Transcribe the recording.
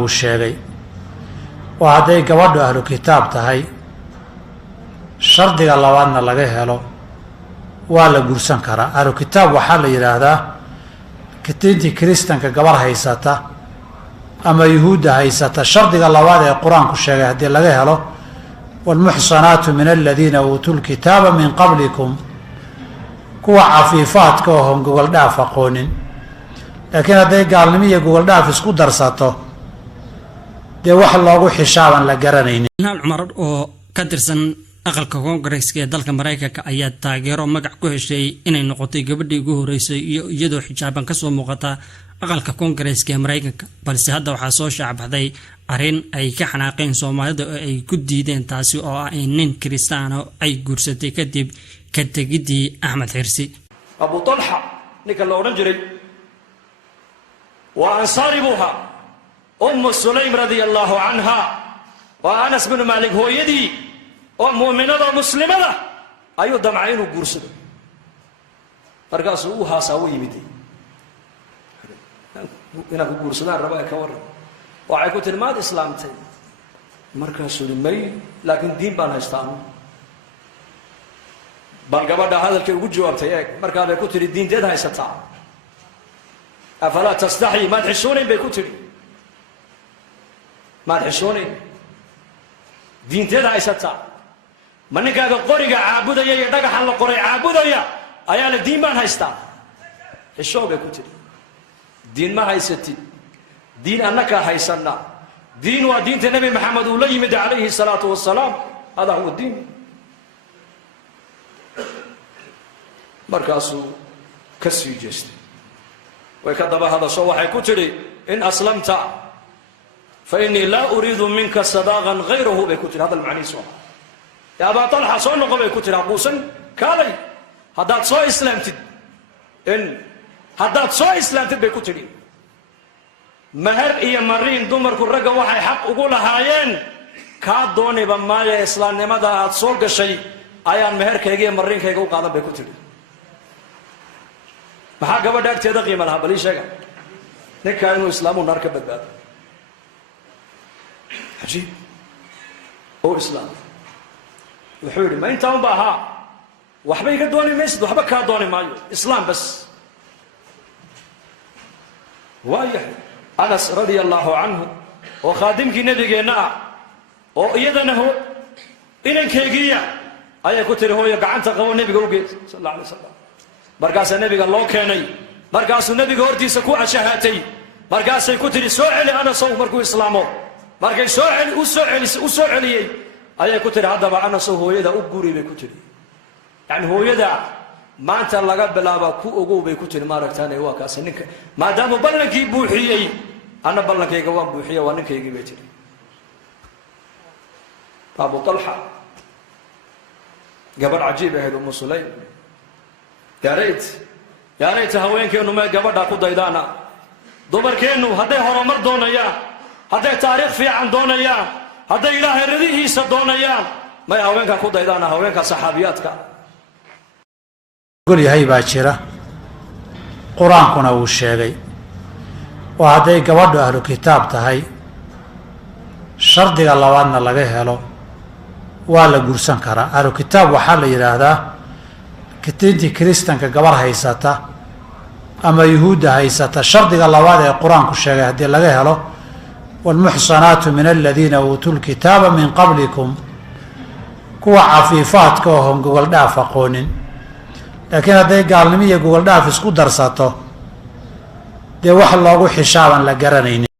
uu sheegay waa hadday gabadhu ahlu kitaab tahay shardiga labaadna laga helo waa la guursan karaa. ahlu kitaab waxaa la yidhaahdaa diintii kiristanka gabar haysata ama yuhuudda haysata shardiga labaad ee qur-aanku sheegay haddii laga helo waalmuxsanaatu min aladiina uutuu lkitaaba min qablikum, kuwa cafiifaadka oon gogol dhaaf aqoonin. laakiin hadday gaalnimo iyo gogol dhaaf isku darsato dee wax loogu xishaaban la garanaynin. cumar oo ka tirsan aqalka koongareeska ee dalka Mareykanka ayaa taageero magac ku heshay inay noqotay gabadhii ugu horeysay iyadoo xijaaban ka soo muuqata aqalka koongareeska ee Mareykanka, balse hadda waxaa soo shaabaxday arrin ay ka xanaaqeen Soomaalida oo ay ku diideen taasi oo ah in nin Kristaano ay guursatay kadib ka tegidii Axmed Xirsi. Abu Talha ninka la oran jiray wa ansaribuha Sulaym radiyallahu anha wa Anas bin Malik hooyadii oo mu'minada muslimada ayuu damcay inuu guursado. markaasuu u haasawo yimid inaa ku guursadaan rabaa ka waran waxay ku tilmaad islaamtay. markaasuu dhimay laakiin diin baan haystaa bal gabadha hadalkay ugu jawaabtay eeg markaa bay ku tiri diinteed haysataa afalaa tastaxyi maad xishoonayn bay ku tiri maad xishoonayn diinteed haysataa ma ninkaaga qoriga caabudaya iyo dhagaxan la qoray caabudaya ayaa la diin baan haystaa xishoo bay ku tiri diin ma haysatid diin annaka haysana diin waa diinta nabi maxamed uu la yimid calayhi salaatu wassalaam hada huwa diin. markaasuu ka sii jeestay way ka daba hadasho waxay ku tiri in aslamta fa innii laa uriidu minka sadaaqan ghayrahu bay ku tiri hadal macnihiisu ya Abaa Talha soo noqo bay ku tiri haquusan kaalay haddaad soo islaamtid haddaad soo islaamtid bay ku tiri mahar iyo mariin dumarku ragga waxay xaq ugu lahaayeen kaa dooniba maayo islaamnimada aad soo gashay ayaan meherkayga iyo mariinkayga u qaadan bay ku tiri. maxaa gabadha agteeda qiimo lahaa bal ii sheega ninkaa inuu islaamu naar ka badbaado cajiib oo islaam wuxuu yidhi ma intaa unba ahaa waxba iga dooni maysid waxba kaa dooni maayo islaam bas. waayahay Anas radiyallahu anhu oo khaadimkii nabigeenna ah oo iyadana inankeygiya ayay ku tiri hooyo gacanta qabo nabiga u geed sallallahu alayhi wasallam. markaasaa nabiga loo keenay markaasuu nabiga hortiisa ku ashahaatay markaasay ku tiri soo celi Anasow markuu islaamo markay u soo celiyey ayay ku tiri haddaba Anasow hooyada u guri bay ku tiri yani hooyada maanta laga bilaaba ku ogow bay ku tiri maaragtaan waa kaas ninka maadaama ballankii buuxiyey ana ballankayga waan buuxiya waa ninkaygii bay tiri. Abu Talha gabadh cajiib ahayd Sulaym يا ريت haweenkeenu ma gabadha ku daydaana dumarkeenu hadday horumar doonayaan hadday taariikh fiican doonayaan hadday ilaahay radihiisa doonayaan may haweenka ku daydaana haweenka saxaabiyaadka gol yahay baa jira qur-aankuna uu sheegay waa hadday gabadhu ahlu kitaab tahay shardiga labaadna laga helo waa la guursan karaa. ahlu kitaab waxaa la yidhaahdaa diintii kiristanka gabar haysata ama yuhuudda haysata shardiga labaad ee qur-aanku sheegay haddii laga helo waalmuxsanaatu min aladiina uutuu lkitaaba min qablikum, kuwa cafiifaadka oon gogol dhaaf aqoonin. laakiin hadday gaalnimo iyo gogol dhaaf isku darsato dee wax loogu xishaaban la garanaynin.